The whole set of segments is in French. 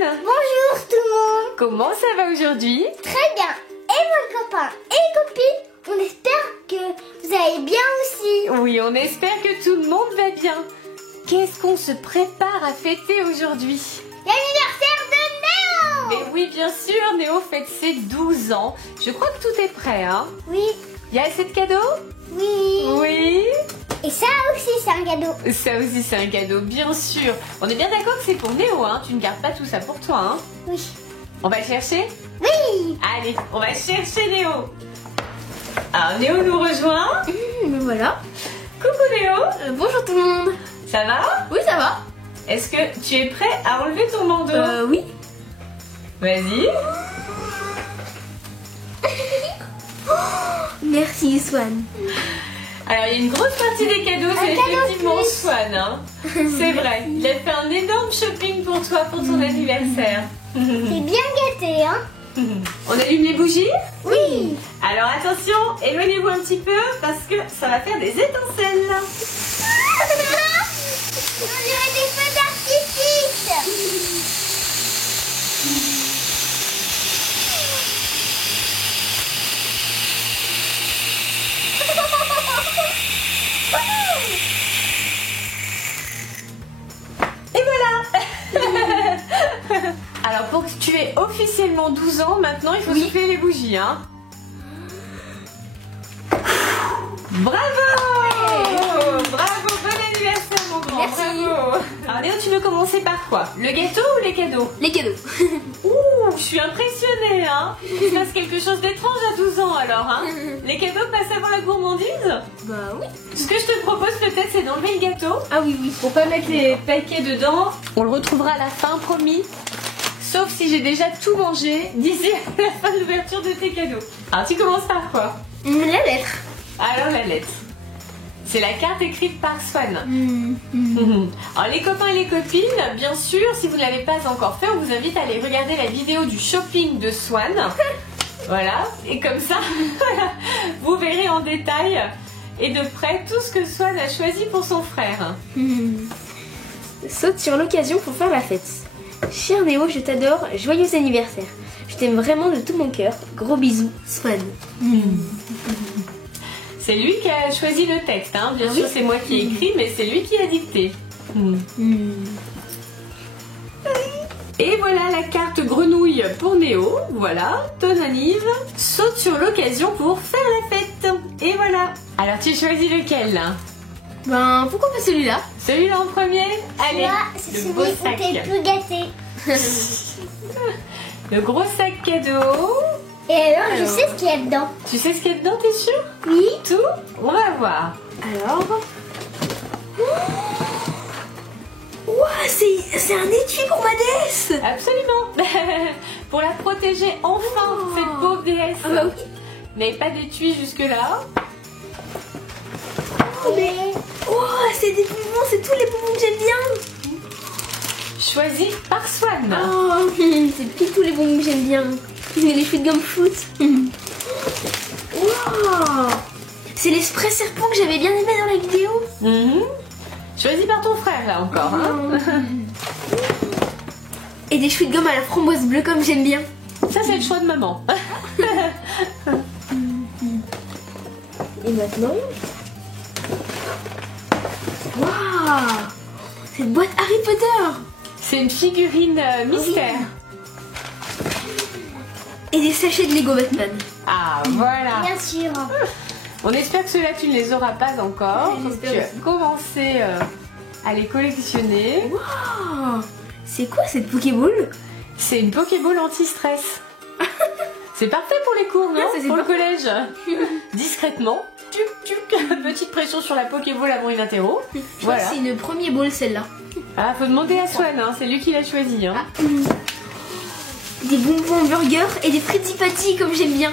Bonjour tout le monde. Comment ça va aujourd'hui? Très bien. Et vos copains et copines, on espère que vous allez bien aussi. Oui, on espère que tout le monde va bien. Qu'est-ce qu'on se prépare à fêter aujourd'hui? L'anniversaire de Néo. Mais oui, bien sûr, Néo fête ses 12 ans. Je crois que tout est prêt, hein? Oui. Il y a assez de cadeaux? Oui. Oui. Et ça aussi c'est un cadeau. Ça aussi, c'est un cadeau, bien sûr. On est bien d'accord que c'est pour Néo, hein? Tu ne gardes pas tout ça pour toi, hein? Oui. On va le chercher? Oui. Allez, on va chercher Néo. Alors, Néo nous rejoint. Me voilà. Coucou Néo. Bonjour tout le monde. Ça va? Oui, ça va. Est-ce que tu es prêt à enlever ton bandeau? Oui. Vas-y. Merci Swan. Alors, il y a une grosse partie des cadeaux, c'est cadeau effectivement plus. Swan. Hein. C'est vrai. Il a fait un énorme shopping pour toi, pour ton anniversaire. C'est bien gâté, hein? On allume les bougies? Oui. Alors, attention, éloignez-vous un petit peu parce que ça va faire des étincelles. On dirait des feux d'artifice. Et voilà. Alors, pour que tu aies officiellement 12 ans, maintenant, il faut souffler les bougies. Hein. Bravo! Bravo, bon anniversaire mon grand. Merci. Bravo. Alors Léo, tu veux commencer par quoi? Le gâteau ou les cadeaux? Les cadeaux. Ouh, je suis impressionnée, hein. Il se passe quelque chose d'étrange à 12 ans alors, hein. Les cadeaux passent avant la gourmandise? Bah oui. Ce que je te propose peut-être, c'est d'enlever le gâteau. Ah oui, oui. Pour pas mettre les paquets dedans. On le retrouvera à la fin, promis. Sauf si j'ai déjà tout mangé d'ici à la fin de l'ouverture de tes cadeaux. Alors tu commences par quoi? La lettre. Alors la lettre. C'est la carte écrite par Swan. Alors les copains et les copines, bien sûr, si vous ne l'avez pas encore fait, on vous invite à aller regarder la vidéo du shopping de Swan. Voilà, et comme ça, vous verrez en détail et de près tout ce que Swan a choisi pour son frère. Saute sur l'occasion pour faire la fête. Cher Néo, je t'adore. Joyeux anniversaire. Je t'aime vraiment de tout mon cœur. Gros bisous, Swan. C'est lui qui a choisi le texte, hein. Bien sûr c'est moi qui ai écrit, mais c'est lui qui a dicté. Et voilà la carte grenouille pour Néo. Voilà, ton anniv. Saute sur l'occasion pour faire la fête. Et voilà. Alors tu choisis lequel là? Ben, pourquoi pas celui-là? Celui-là en premier? Allez, Là, c'est le celui beau où sac. t'es le plus gâté. Le gros sac cadeau. Et alors, je Alors. sais ce qu'il y a dedans. Tu sais ce qu'il y a dedans, t'es sûr? Oui. Tout? On va voir. Alors... Ouah, c'est un étui pour ma déesse. Absolument. Pour la protéger enfin, cette pauvre déesse. Ah bah oui. Mais pas d'étui jusque-là. Mais Ouah, c'est des bonbons, c'est tous les bonbons que j'aime bien. Choisi par Swan. Oh, c'est pile tous les bonbons que j'aime bien. Les fruits de gomme foot. Wow. C'est l'esprit serpent que j'avais bien aimé dans la vidéo. Mhm. Choisi par ton frère là encore. Hein. Et des fruits de gomme à la framboise bleue comme j'aime bien. Ça c'est le choix de maman. Et maintenant... Waouh, cette boîte Harry Potter. C'est une figurine mystère. Et des sachets de Lego Batman. Ah voilà. bien sûr. On espère que ceux-là tu ne les auras pas encore. Oui, Donc, j'espère tu as aussi. commencé à les collectionner. Waouh, c'est quoi cette Pokéball? C'est une Pokéball anti-stress. C'est parfait pour les cours, non? Ah, ça, c'est pour le parfait. collège. Discrètement. Tuc, tuc. Petite pression sur la Pokéball avant une interro. Je crois Voilà. que c'est une première ball celle-là. Ah, faut demander à Swan, hein. C'est lui qui l'a choisi. Hein. Des bonbons burger et des frites patty comme j'aime bien.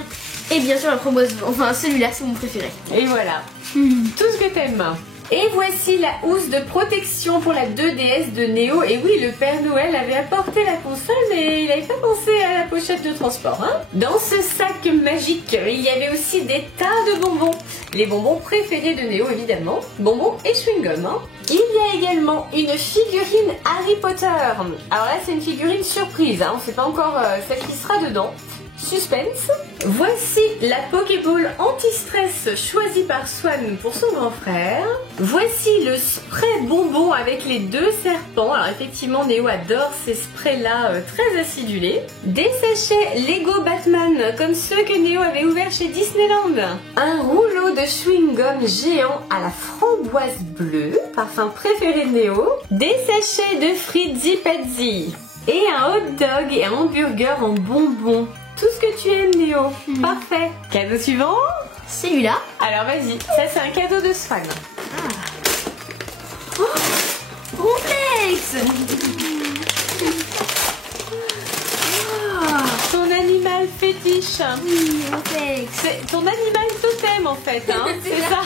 Et bien sûr la framboise, enfin celui-là c'est mon préféré. Et voilà. Tout ce que t'aimes. Et voici la housse de protection pour la 2DS de Néo. Et oui, le Père Noël avait apporté la console, mais il n'avait pas pensé à la pochette de transport. Hein. Dans ce sac magique, il y avait aussi des tas de bonbons. Les bonbons préférés de Néo, évidemment. Bonbons et chewing-gum. Hein. Il y a également une figurine Harry Potter. Alors là, c'est une figurine surprise, hein. On ne sait pas encore celle qui sera dedans. Suspense. Voici la Pokéball anti-stress choisie par Swan pour son grand frère. Voici le spray bonbon avec les 2 serpents. Alors effectivement, Néo adore ces sprays-là très acidulés. Des sachets Lego Batman comme ceux que Néo avait ouverts chez Disneyland. Un rouleau de chewing-gum géant à la framboise bleue, parfum préféré de Néo. Des sachets de frites Zipazzi. Et un hot dog et un hamburger en bonbons. Tout ce que tu aimes, Néo. Parfait. Cadeau suivant. Celui-là. Alors vas-y, ça c'est un cadeau de Swan. Oh, Ronflex. Ton animal fétiche. Oui, Ronflex. C'est ton animal totem en fait, hein. C'est ça.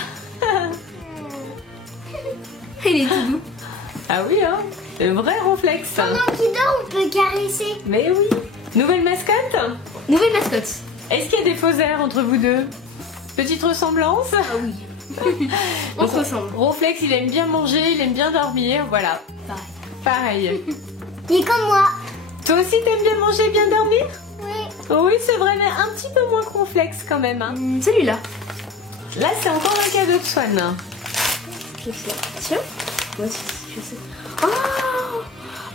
Il est tout doux. Ah oui, hein. Le vrai Ronflex. Pendant qu'il dort, on peut caresser. Mais oui. Nouvelle mascotte. Nouvelle mascotte. Est-ce qu'il y a des faux airs entre vous deux? Petite ressemblance? Ah oui. On se ressemble. Ronflex, il aime bien manger, il aime bien dormir, voilà. Pareil. Il est comme moi. Toi aussi, t'aimes bien manger, bien dormir? Oui. Oui, c'est vrai, mais un petit peu moins que Ronflex quand même. Hein. Celui-là. Là, c'est encore un cadeau de Swan. Je sais. Tiens. Moi aussi, je sais. Oh,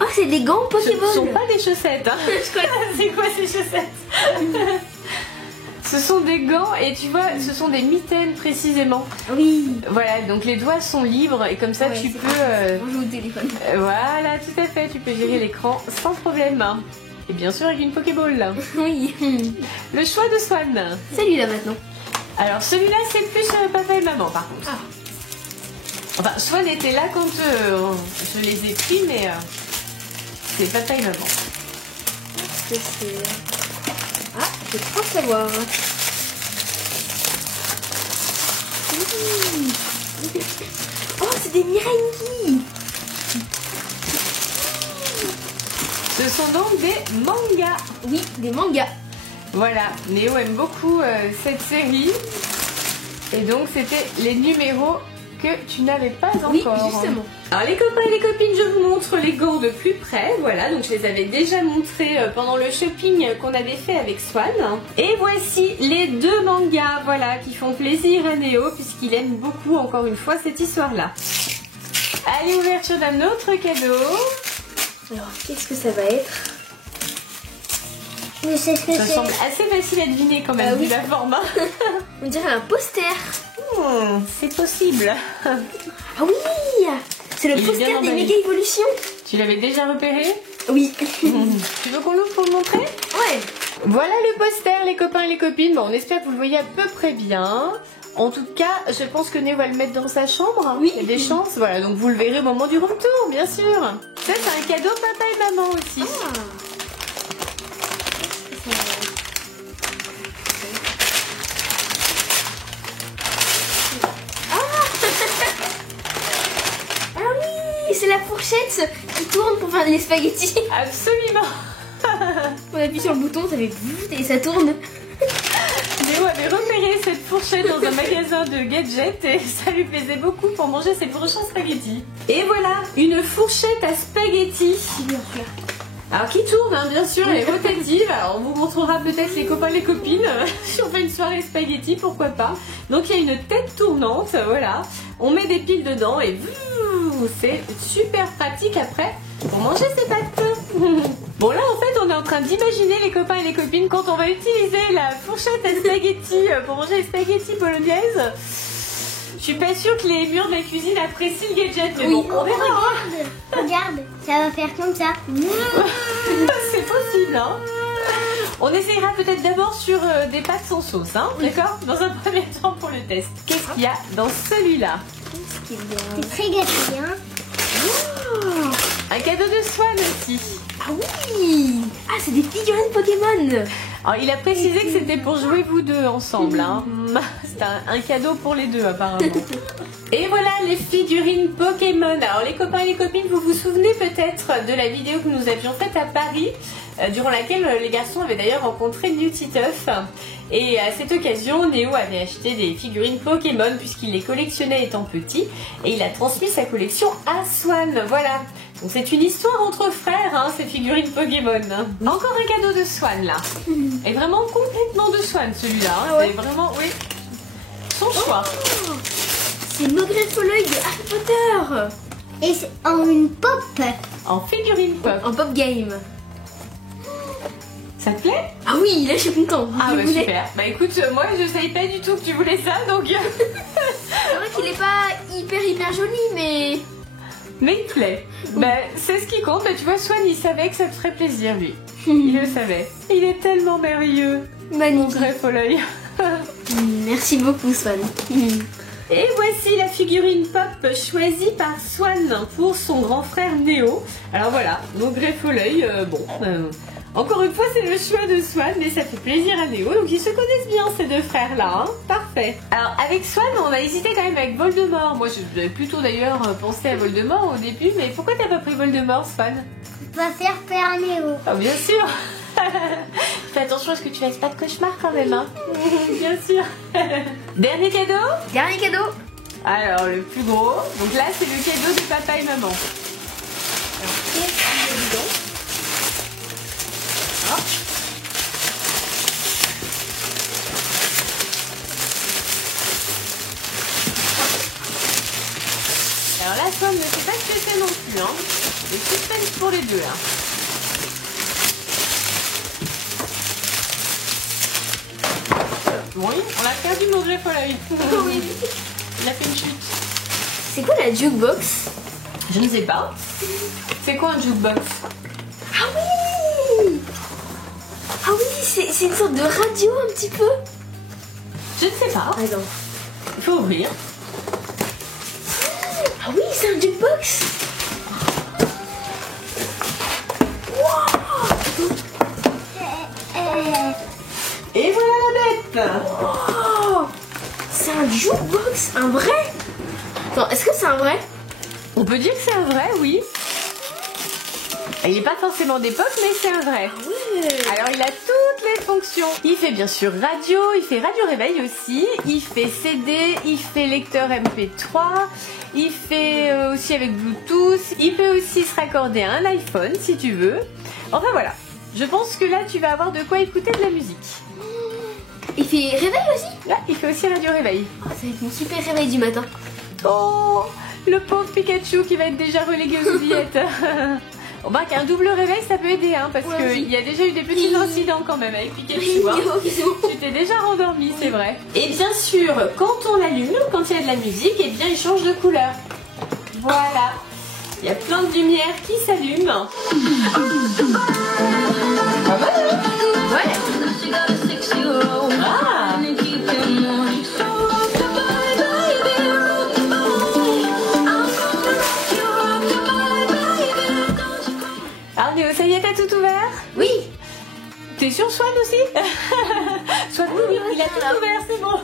oh, c'est des gants Pokémon. Ce ne sont pas des chaussettes. Hein. C'est quoi ces chaussettes? Ce sont des gants et tu vois, ce sont des mitaines précisément. Oui. Voilà, donc les doigts sont libres et comme ça Ouais, tu c'est peux... On joue au téléphone. Voilà, tout à fait, tu peux gérer l'écran sans problème. Et bien sûr avec une Pokéball là. Oui. Le choix de Swan. Celui-là maintenant. Alors celui-là c'est plus papa et maman par contre. Ah. Enfin, Swan était là quand je les ai pris, mais c'est papa et maman. Que c'est... Ah, je crois savoir. Oh, c'est des Mirenki. Ce sont donc des mangas. Oui, des mangas. Voilà, Néo aime beaucoup cette série. Et donc c'était les numéros que tu n'avais pas encore. Oui, justement. Alors les copains et les copines, je vous montre les gants de plus près. Voilà, donc je les avais déjà montrés pendant le shopping qu'on avait fait avec Swan. Et voici les 2 mangas, voilà, qui font plaisir à Néo puisqu'il aime beaucoup, encore une fois, cette histoire-là. Allez, ouverture d'un autre cadeau. Alors, qu'est-ce que ça va être? Je sais ce que Ça c'est. semble assez facile à deviner quand même, vu oui. la format. On dirait un poster. C'est possible. Ah oui, c'est le Il est poster bien des emballé. méga évolutions. Tu l'avais déjà repéré? Oui. Tu veux qu'on l'ouvre pour le montrer? Ouais. Voilà le poster, les copains et les copines. Bon, on espère que vous le voyez à peu près bien. En tout cas, je pense que Néo va le mettre dans sa chambre. Oui. Il y a des chances. Voilà, donc vous le verrez au moment du retour, bien sûr. Ça, c'est un cadeau papa et maman aussi. Ah oui, c'est la fourchette qui tourne pour faire des spaghettis. Absolument. On appuie sur le bouton, ça fait vouh et ça tourne. Néo avait repéré cette fourchette dans un magasin de gadgets et ça lui plaisait beaucoup pour manger ses prochains spaghettis. Et voilà, une fourchette à spaghettis. Bien sûr. Alors qui tourne, hein, bien sûr, elle est rotative. Alors on vous montrera peut-être les copains et les copines si on fait une soirée spaghetti, pourquoi pas. Donc il y a une tête tournante, voilà. On met des piles dedans et c'est super pratique après pour manger ses pâtes. Bon là en fait on est en train d'imaginer les copains et les copines quand on va utiliser la fourchette à spaghetti pour manger les spaghettis bolognaises. Je suis pas sûre que les murs de la cuisine apprécient le gadget, mais Oui. bon, on verra. Regarde, ça va faire comme ça. C'est possible, hein. On essayera peut-être d'abord sur des pâtes sans sauce, hein, d'accord? Dans un premier temps pour le test. Qu'est-ce qu'il y a dans celui-là? C'est très gâté, hein. Un cadeau de Swan aussi. Ah oui. Ah, c'est des figurines Pokémon. Alors, il a précisé que c'était pour jouer vous deux ensemble, hein. C'est un cadeau pour les deux apparemment. Et voilà les figurines Pokémon. Alors les copains et les copines, vous vous souvenez peut-être de la vidéo que nous avions faite à Paris durant laquelle les garçons avaient d'ailleurs rencontré New Titeuf. Et à cette occasion, Néo avait acheté des figurines Pokémon puisqu'il les collectionnait étant petit et il a transmis sa collection à Swan. Voilà. Donc c'est une histoire entre frères, hein, ces figurines Pokémon. Encore un cadeau de Swan là. Et vraiment complètement de Swan celui-là. Hein. Ah ouais. C'est vraiment, oui, son choix. Oh, c'est Maugrey Folleuil de Harry Potter. Et c'est en une pop. En figurine pop. En pop game. Ça te plaît? Ah oui, là je suis content. Ah Je bah voulais. super. Bah écoute, moi je savais pas du tout que tu voulais ça donc... C'est vrai qu'il est pas hyper joli, mais... Mais il te plaît. Bah c'est ce qui compte. Bah, tu vois, Swan il savait que ça te ferait plaisir lui. Il le savait. Il est tellement merveilleux. Magnifique. Maugrey Folleuil. Merci beaucoup, Swan. Et voici la figurine pop choisie par Swan pour son grand frère Néo. Alors voilà, Maugrey Folleuil, encore une fois c'est le choix de Swan, mais ça fait plaisir à Néo, donc ils se connaissent bien ces deux frères là, hein. Parfait. Alors avec Swan on a hésité quand même avec Voldemort. Moi j'avais plutôt d'ailleurs pensé à Voldemort au début, mais pourquoi t'as pas pris Voldemort, Swan? On va faire peur Néo. Ah bien sûr. Fais attention à ce que tu fasses pas de cauchemar quand même, hein. Bien sûr. Dernier cadeau. Dernier cadeau. Alors le plus gros, donc là c'est le cadeau de papa et maman. Alors qu'est-ce qu'il y a dedans? Hop. Alors la somme ne sait pas ce que c'est non plus, hein. Le suspense pour les deux là. Oui, on l'a perdu Maugrey Folleuil. Oui. Il a fait une chute. C'est quoi la jukebox? Je ne sais pas. C'est quoi un jukebox? Ah oui. Ah oui, c'est une sorte de radio un petit peu. Je ne sais pas. Attends. Il faut ouvrir. Ah oui, c'est un jukebox. Wow. Et voilà la bête. Oh, c'est un jukebox, un vrai? Attends, est-ce que c'est un vrai? On peut dire que c'est un vrai, oui. Il n'est pas forcément d'époque, mais c'est un vrai. Oui. Alors il a toutes les fonctions. Il fait bien sûr radio, il fait radio réveil aussi, il fait CD, il fait lecteur MP3, il fait aussi avec Bluetooth, il peut aussi se raccorder à un iPhone si tu veux. Enfin voilà, je pense que là tu vas avoir de quoi écouter de la musique. Il fait réveil aussi? Là, il fait aussi radio réveil. Oh, ça va être mon super réveil du matin. Oh, le pauvre Pikachu qui va être déjà relégué aux oubliettes. On voit qu'un double réveil ça peut aider, hein, parce Ouais, qu'il y a déjà eu des petits incidents quand même avec Pikachu. Hein. Ok, c'est bon. Tu t'es déjà rendormi, c'est vrai. Et bien sûr, quand on l'allume, quand il y a de la musique, et bien il change de couleur. Voilà. Il y a plein de lumières qui s'allument. Pas mal, hein? Ouais. Ah. Alors Néo, ça y est, t'as tout ouvert? Oui. T'es sur Swan aussi? Swan, oui, il a tout ouvert, c'est bon.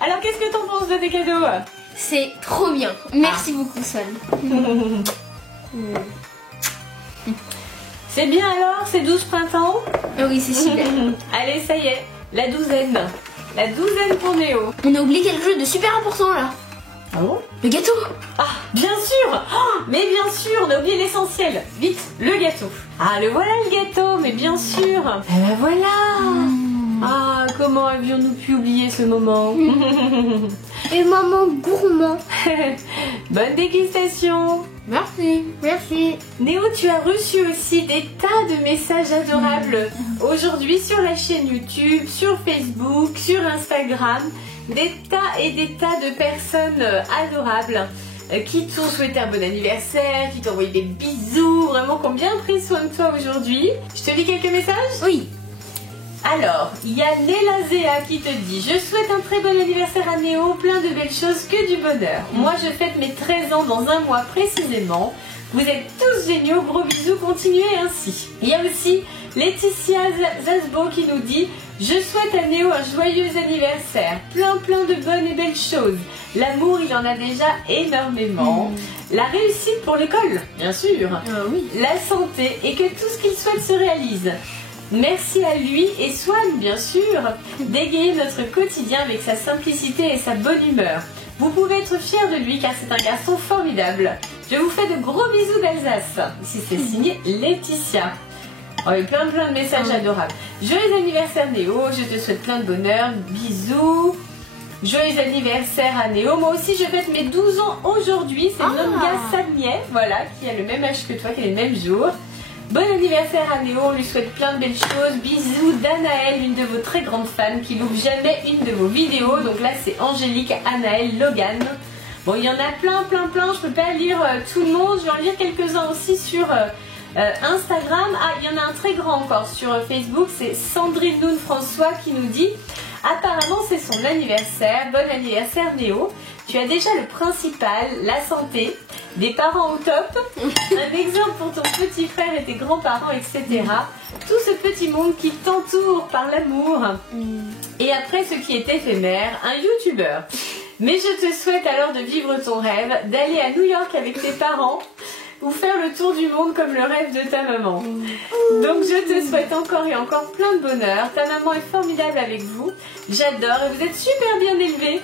Alors qu'est-ce que t'en penses de tes cadeaux? C'est trop bien. Merci beaucoup, Swan. C'est bien alors, c'est 12 printemps? Ah oui, c'est super. Allez, ça y est, la douzaine. La douzaine pour Néo. On a oublié quelque chose de super important là. Ah bon? Le gâteau. Ah, bien sûr. Mais bien sûr, on a oublié l'essentiel. Vite, le gâteau. Ah, le voilà le gâteau, mais bien sûr. Eh ben voilà. Ah, comment avions-nous pu oublier ce moment? Et maman gourmand. Bonne dégustation. Merci. Merci. Néo, tu as reçu aussi des tas de messages adorables aujourd'hui sur la chaîne YouTube, sur Facebook, sur Instagram. Des tas et des tas de personnes adorables qui t'ont souhaité un bon anniversaire, qui t'ont envoyé des bisous, vraiment qui ont bien pris soin de toi aujourd'hui. Je te lis quelques messages? Oui. Alors, il y a Néla Zéa qui te dit: je souhaite un très bon anniversaire à Néo, plein de belles choses, que du bonheur. Moi, je fête mes 13 ans dans un mois précisément. Vous êtes tous géniaux, gros bisous, continuez ainsi. Il y a aussi Laetitia Zasbo qui nous dit: je souhaite à Néo un joyeux anniversaire, plein de bonnes et belles choses. L'amour, il en a déjà énormément. La réussite pour l'école, bien sûr. Oui. La santé et que tout ce qu'il souhaite se réalise. Merci à lui et Swan, bien sûr, d'égayer notre quotidien avec sa simplicité et sa bonne humeur. Vous pouvez être fiers de lui car c'est un garçon formidable. Je vous fais de gros bisous d'Alsace. Ici c'est signé Laetitia. Oh, il y a plein de messages adorables. Joyeux anniversaire Néo, je te souhaite plein de bonheur. Bisous. Joyeux anniversaire à Néo. Moi aussi je fête mes 12 ans aujourd'hui. C'est Nonga Sadnier, voilà, qui a le même âge que toi, qui a les mêmes jours. Bon anniversaire à Néo, on lui souhaite plein de belles choses. Bisous d'Anaël, une de vos très grandes fans qui loupe jamais une de vos vidéos. Donc là c'est Angélique, Anaël, Logan. Bon, il y en a plein. Je peux pas lire tout le monde. Je vais en lire quelques-uns aussi sur Instagram. Ah, il y en a un très grand encore sur Facebook. C'est Sandrine Noun François qui nous dit: apparemment c'est son anniversaire. Bon anniversaire Néo. Tu as déjà le principal, la santé, des parents au top, un exemple pour ton petit frère et tes grands-parents, etc. Tout ce petit monde qui t'entoure par l'amour. Et après ce qui est éphémère, un youtubeur. Mais je te souhaite alors de vivre ton rêve, d'aller à New York avec tes parents ou faire le tour du monde comme le rêve de ta maman. Donc je te souhaite encore et encore plein de bonheur. Ta maman est formidable avec vous. J'adore et vous êtes super bien élevés.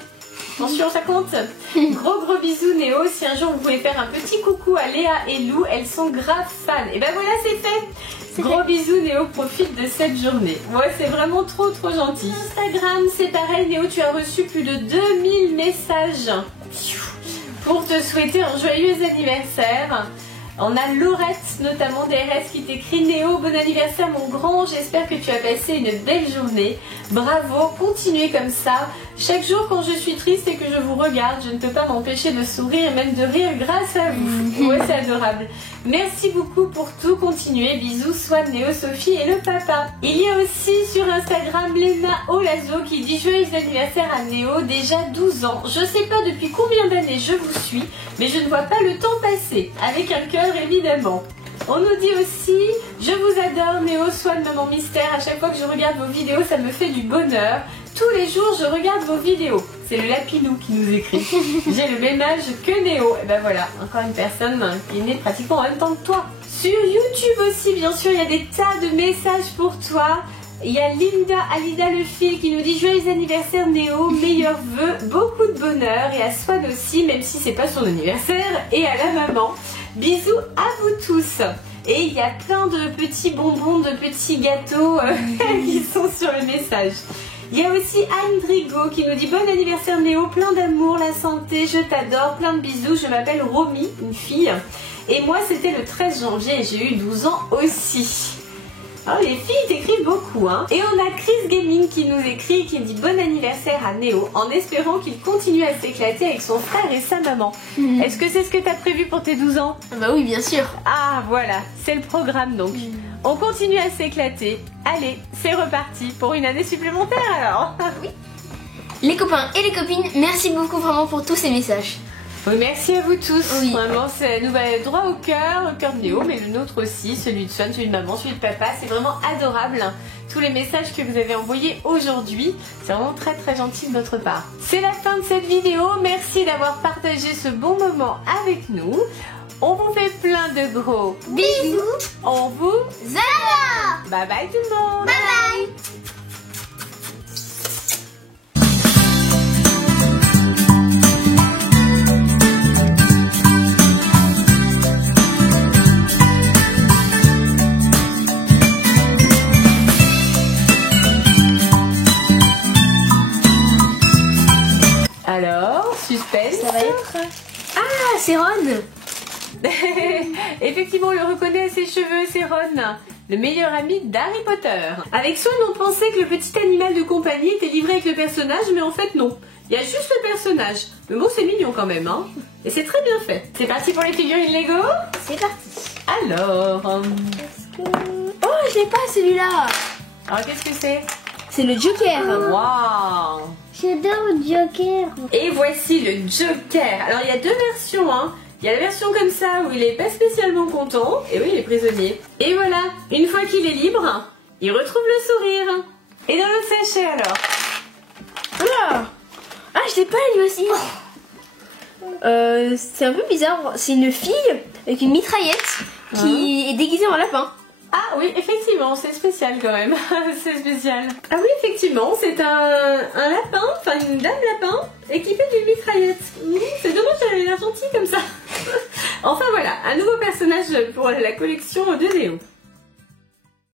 Attention, ça compte. Gros bisous Néo. Si un jour vous pouvez faire un petit coucou à Léa et Lou, elles sont grave fans. Et ben voilà, c'est fait. Gros bisous Néo, profite de cette journée. Ouais, c'est vraiment trop gentil. Instagram, c'est pareil Néo, tu as reçu plus de 2000 messages pour te souhaiter un joyeux anniversaire. On a Laurette, notamment DRS, qui t'écrit: Néo, bon anniversaire mon grand, j'espère que tu as passé une belle journée. Bravo, continuez comme ça. Chaque jour quand je suis triste et que je vous regarde, je ne peux pas m'empêcher de sourire et même de rire grâce à vous. Ouais, c'est adorable. Merci beaucoup pour tout, continuez. Bisous, Swan, Néo, Sophie et le papa. Il y a aussi sur Instagram Léna Olazo qui dit: joyeux anniversaire à Néo, déjà 12 ans. Je sais pas depuis combien d'années je vous suis, mais je ne vois pas le temps passer. Avec un cœur évidemment. On nous dit aussi: je vous adore Néo, Swan, Maman Mystère. À chaque fois que je regarde vos vidéos, ça me fait du bonheur. Tous les jours, je regarde vos vidéos. C'est le Lapinou qui nous écrit. J'ai le même âge que Néo. Et ben voilà, encore une personne qui est née pratiquement en même temps que toi. Sur YouTube aussi, bien sûr, il y a des tas de messages pour toi. Il y a Alida Le Fil qui nous dit: joyeux anniversaire Néo, meilleurs vœux, beaucoup de bonheur. Et à Swan aussi, même si c'est pas son anniversaire. Et à la maman. Bisous à vous tous. Et il y a plein de petits bonbons, de petits gâteaux qui sont sur le message. Il y a aussi Anne Drigo qui nous dit: bon anniversaire Néo, plein d'amour, la santé, je t'adore, plein de bisous. Je m'appelle Romy, une fille. Et moi c'était le 13 janvier et j'ai eu 12 ans aussi. Oh, les filles t'écrivent beaucoup, hein. Et on a Chris Gaming qui nous écrit, qui dit: bon anniversaire à Néo, en espérant qu'il continue à s'éclater avec son frère et sa maman. Est-ce que c'est ce que t'as prévu pour tes 12 ans? Bah oui, bien sûr. Ah voilà, c'est le programme donc. On continue à s'éclater. Allez, c'est reparti pour une année supplémentaire alors. Oui. Les copains et les copines, merci beaucoup vraiment pour tous ces messages. Oui, merci à vous tous. Oui. Vraiment, ça nous va droit au cœur de Néo, mais le nôtre aussi, celui de Swan, celui de maman, celui de papa. C'est vraiment adorable. Tous les messages que vous avez envoyés aujourd'hui, c'est vraiment très gentil de notre part. C'est la fin de cette vidéo. Merci d'avoir partagé ce bon moment avec nous. On vous fait plein de gros Bisous. On vous Zara. bye bye tout le monde. Bye bye. Alors, suspense. Ça va être... Ah, c'est Ron. Effectivement, on le reconnaît à ses cheveux, c'est Ron, le meilleur ami d'Harry Potter. Avec Swan, on pensait que le petit animal de compagnie était livré avec le personnage, mais en fait non. Il y a juste le personnage. Mais bon, c'est mignon quand même, hein. Et c'est très bien fait. C'est parti pour les figurines Lego? C'est parti. Alors... Oh, je l'ai pas celui-là. Alors, qu'est-ce que c'est? C'est le Joker. Waouh! J'adore le Joker. Et voici le Joker. Alors, il y a deux versions, hein. Il y a la version comme ça où il est pas spécialement content. Et oui, il est prisonnier. Et voilà, une fois qu'il est libre, il retrouve le sourire. Et dans le sachet alors? Oula. Ah, je l'ai pas lui aussi. C'est un peu bizarre. C'est une fille avec une mitraillette qui est déguisée en lapin. Ah oui, effectivement, c'est spécial quand même. C'est spécial. Ah oui, effectivement, c'est un lapin, enfin une dame lapin, équipée d'une mitraillette. C'est dommage, elle a l'air gentille comme ça. Enfin voilà, un nouveau personnage pour la collection de Néo.